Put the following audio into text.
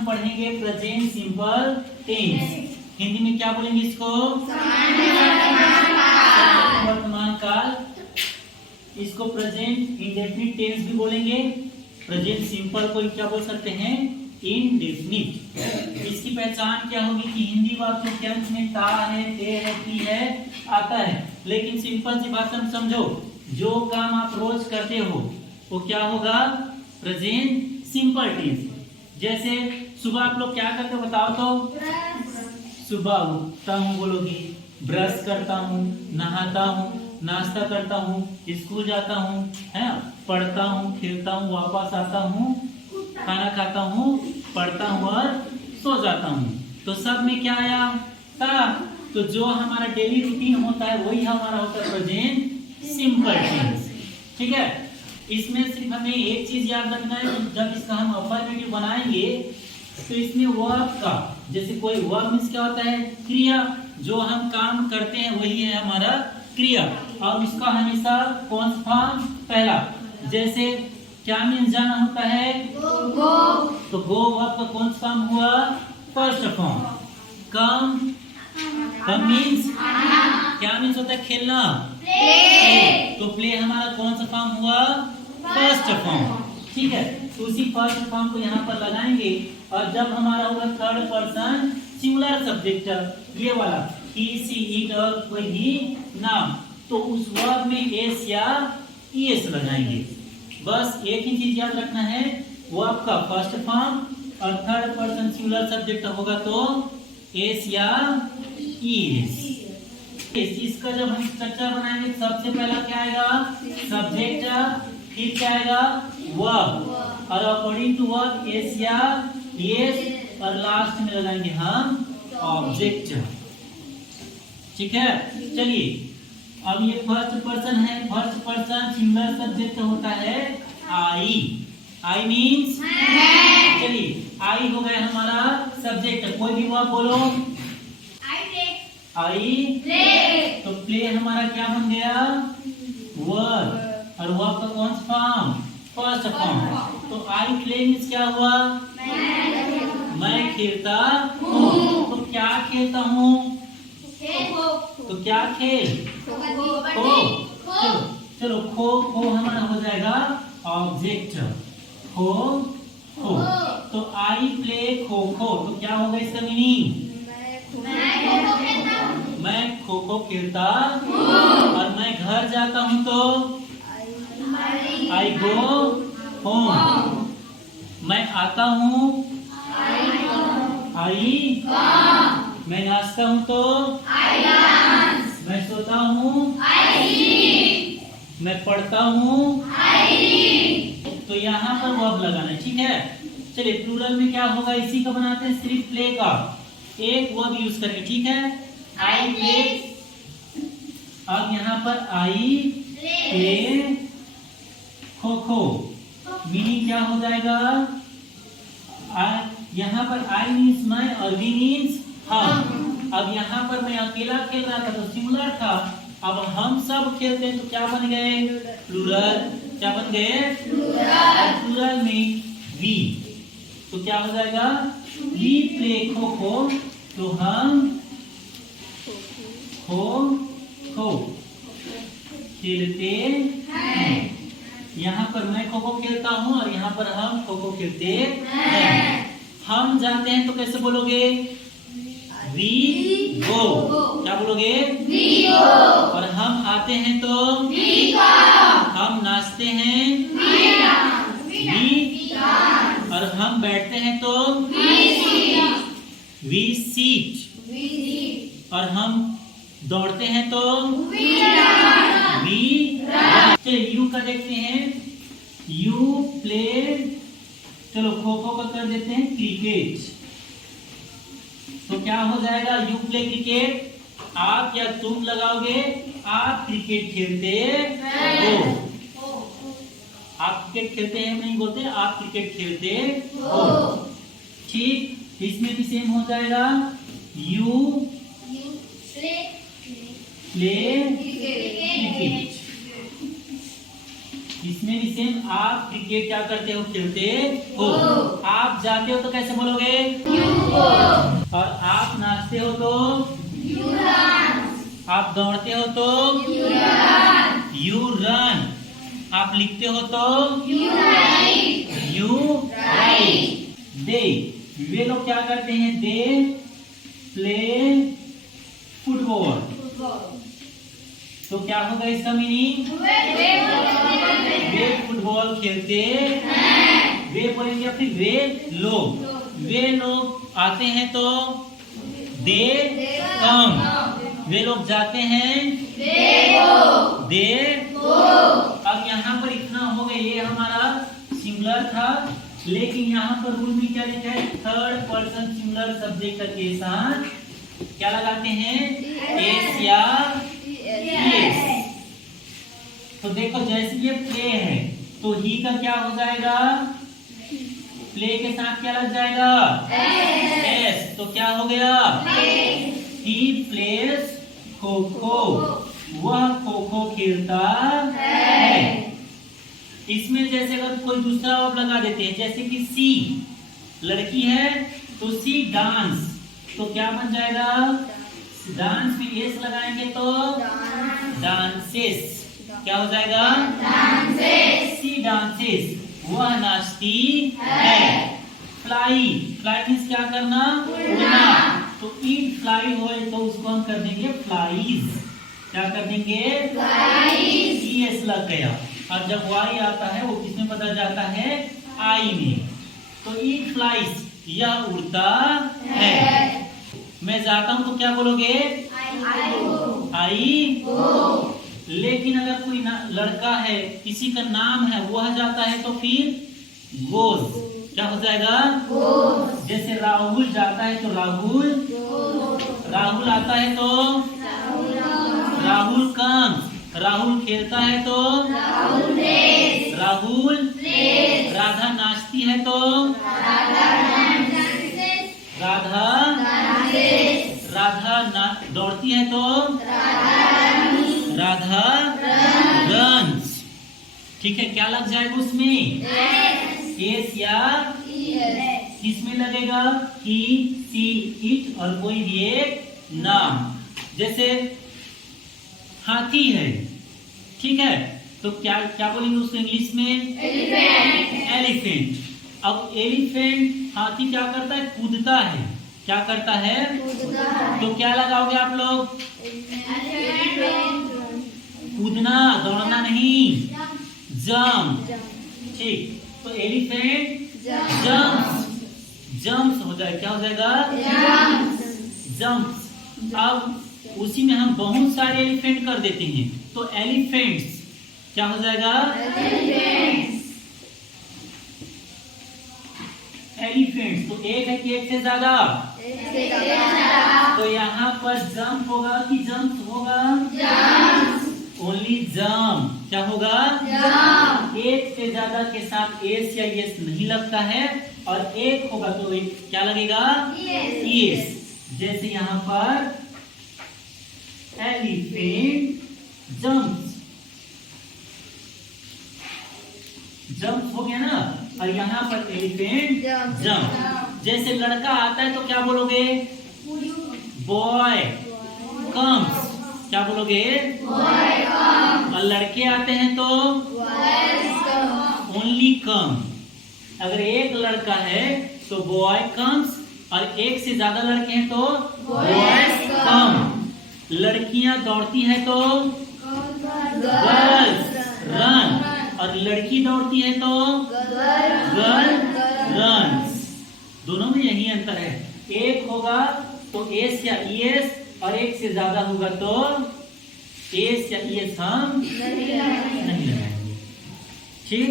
हम पढ़ेंगे present simple tense. Hindi में क्या बोलेंगे इसको? वर्तमान काल। इसको प्रेजेंट इंडेफिनिट टेंस भी बोलेंगे। प्रेजेंट सिंपल को क्या बोल सकते हैं? इंडेफिनिट। इसकी पहचान क्या होगी कि हिंदी वाक्यों के अंत में ता है, ते है, ती है आता है। लेकिन सिंपल सी बात हम समझो, जो काम आप रोज करते हो वो क्या होगा? Present simple tense. जैसे सुबह आप लोग क्या करते हो बताओ तो? सुबह उठता हूँ बोलोगी, ब्रश करता हूँ, नहाता हूँ, नाश्ता करता हूँ, स्कूल जाता हूँ, है, पढ़ता हूँ, खेलता हूँ, वापस आता हूँ, खाना खाता हूँ, पढ़ता हूँ और सो जाता हूँ। तो सब में क्या आया? ता। तो जो हमारा डेली रूटीन होता है वही हमारा होता है प्रेजेंट सिंपल टेंस। ठीक है। इसमें सिर्फ हमें एक चीज याद रखना है, जब इसका हम अफर्मेटिव बनाएंगे तो इसमें वर्ब का, जैसे कोई वर्ब मीन्स क्या होता है? क्रिया। जो हम काम करते हैं वही है हमारा क्रिया, और उसका हमेशा कौन सा फॉर्म? पहला। जैसे क्या मीन्स जाना होता है? गो। तो गो वर्ब का कौन सा फॉर्म हुआ? First form. कम मीन्स क्या मीन्स होता है? खेलना। प्ले। तो प्ले हमारा कौन सा फॉर्म हुआ? First form. ठीक है। तो उसी फर्स्ट फॉर्म को यहाँ पर लगाएंगे, और जब हमारा होगा थर्ड पर्सन सिंगुलर सब्जेक्ट, ये वाला ही, सी, इट और कोई भी नाम, तो उस वर्ब में एस या ईएस लगाएंगे। बस एक ही चीज याद रखना है, वर्ब का फर्स्ट फॉर्म और थर्ड पर्सन सिंगुलर सब्जेक्ट होगा तो एस या ईएस। इसका जब हम स्ट्रक्चर बनाएंगे सबसे पहला क्या आएगा? सब्जेक्ट, फिर क्या आएगा? वर्ब, और अकॉर्डिंग टू वर्ब एस या एस, और लास्ट में लगाएंगे हम ऑब्जेक्ट। ठीक है। चलिए, अब ये फर्स्ट पर्सन है, फर्स्ट पर्सन सिंगुलर सब्जेक्ट होता है आई। आई मीन्स चलिए, आई हो गया हमारा सब्जेक्ट। कोई भी वर्ब बोलो। I play. तो प्ले हमारा क्या बन गया? वर्ब, और वर्ब का कौन सा फॉर्म? First form. तो आई प्ले मीन्स क्या हुआ? मैं खेलता हूँ। तो क्या खेलता हूँ? तो क्या खेल? खो। चलो खो, खो हमारा हो जाएगा ऑब्जेक्ट। खो खो। तो आई प्ले खो खो, तो क्या होगा इसका मीनिंग? मैं खो खो खेलता हूँ। और मैं घर जाता हूँ तो आई गो होम। मैं आता हूँ आई, मैं नाचता हूँ तो मैं सोता हूँ, मैं पढ़ता हूँ। तो यहाँ पर वर्ब लगाना है। ठीक है। चलिए, प्लूरल में क्या होगा? इसी का बनाते हैं, सिर्फ प्ले का एक वर्ब यूज करके। ठीक है। I play. अब यहाँ पर I play kho kho, meaning क्या हो जाएगा? यहाँ पर आई मीन्स मैं और वी मीन्स हम। अब यहाँ पर मैं अकेला खेल रहा था तो सिंगुलर था, अब हम सब खेलते हैं तो क्या बन गए? प्लूरल। क्या बन गए? प्लूरल में वी, तो क्या हो जाएगा? वी प्ले खो खो, तो हम खो खो खेलते हैं। यहाँ पर मैं खो खो खेलता हूँ और यहाँ पर हम खो खो खेलते हैं। हम जाते हैं तो कैसे बोलोगे? We go. क्या बोलोगे? We go. और हम आते हैं तो वी कम। हम नाचते हैं वी, और हम बैठते हैं तो वी सीट, और हम दौड़ते हैं तो वी रन। चलिए यू का देखते हैं। यू प्ले, चलो खो खो का कर देते हैं क्रिकेट। तो क्या हो जाएगा? You play cricket. आप या तुम लगाओगे, आप क्रिकेट खेलते हो। आप क्रिकेट खेलते हैं नहीं बोलते, आप क्रिकेट खेलते हो। ठीक, इसमें भी सेम हो जाएगा। You play cricket. इसमें इसमें भी सेम, आप क्रिकेट क्या करते हो, खेलते हो। आप जाते हो तो कैसे बोलोगे, और आप नाचते हो तो, आप दौड़ते हो तो, यू रन। आप लिखते हो तो, यू राइट। दे, वे लोग क्या करते हैं, दे प्ले फुटबॉल। तो क्या होगा इसका मीनिंग, वे फुटबॉल खेलते हैं। वे बोलेंगे या फिर वे लोग आते हैं तो दे कम। वे लोग जाते हैं, दे गो। अब यहाँ पर इतना हो गया, ये हमारा सिंगुलर था, लेकिन यहाँ पर रूल में क्या लिखा है, थर्ड पर्सन सिंगुलर सब्जेक्ट के साथ क्या लगाते हैं, एस या एस। तो देखो जैसे ये प्ले है तो ही का क्या हो जाएगा, प्ले के साथ क्या लग जाएगा, एस। तो क्या हो गया, ही प्लेस खो खो, वह खो खो खेलता है। इसमें जैसे अगर कोई दूसरा वर्ब लगा देते हैं, जैसे कि सी लड़की है तो सी डांस, तो क्या बन जाएगा, डांस में एस लगाएंगे तो डांसेस। क्या हो जाएगा, डांसेस। सी डांसेस, वह नाचती है। फ्लाई, फ्लाई मीन्स क्या करना, उड़ना। तो ईट फ्लाई हो तो उसको हम कर देंगे फ्लाईज। क्या कर देंगे, फ्लाईज। एस लग गया। और जब वाई आता है वो किसमें बदल जाता है, आई में। तो ईट फ्लाइज, यह उड़ता है। मैं जाता हूं तो क्या बोलोगे, आई गो। लेकिन अगर कोई लड़का है, किसी का नाम है, वह जाता है तो फिर गोज। क्या हो जाएगा, गोज। जैसे राहुल जाता है तो राहुल, राहुल आता है तो राहुल कम्स। राहुल खेलता है तो राहुल, राधा नाचती है तो राधा दौड़ती है तो राधा रन्स। ठीक है, क्या लग जाएगा उसमें, एस या किसमें लगेगा, ही, सी, इट और कोई भी एक नाम। जैसे हाथी है, ठीक है, तो क्या क्या बोलेंगे उसको इंग्लिश में, एलिफेंट। अब एलिफेंट, हाथी क्या करता है, कूदता है। क्या करता है, तो क्या लगाओगे आप लोग, कूदना, दौड़ना नहीं, जंप। ठीक, तो एलिफेंट जंप्स हो जाएगा। क्या हो जाएगा, जंप्स। अब उसी में हम बहुत सारे एलिफेंट कर देते हैं तो एलिफेंट्स क्या हो जाएगा, एलिफेंट्स। तो एक है कि एक से ज्यादा, तो यहाँ पर जंप होगा कि जंप्स होगा, ओनली जंप। क्या होगा, एक से ज्यादा के साथ एस या एस नहीं लगता है, और एक होगा तो एक क्या लगेगा, एस। जैसे यहाँ पर एलिफेंट जंप्स, जंप हो गया ना। और यहाँ पर एलिफेंट जंप। जैसे लड़का आता है तो क्या बोलोगे, बॉय कम्स। क्या बोलोगे, और लड़के आते हैं तो ओनली कम। अगर एक लड़का है तो बॉय कम्स, और एक से ज्यादा लड़के हैं तो बॉयज कम। लड़कियां दौड़ती हैं तो गर्ल्स रन, और लड़की दौड़ती है तो गर्ल रन्स। दोनों में यही अंतर है, एक होगा तो एस या ईएस, और एक से ज्यादा होगा तो एस या ईएस हम नहीं लगाएंगे। ठीक।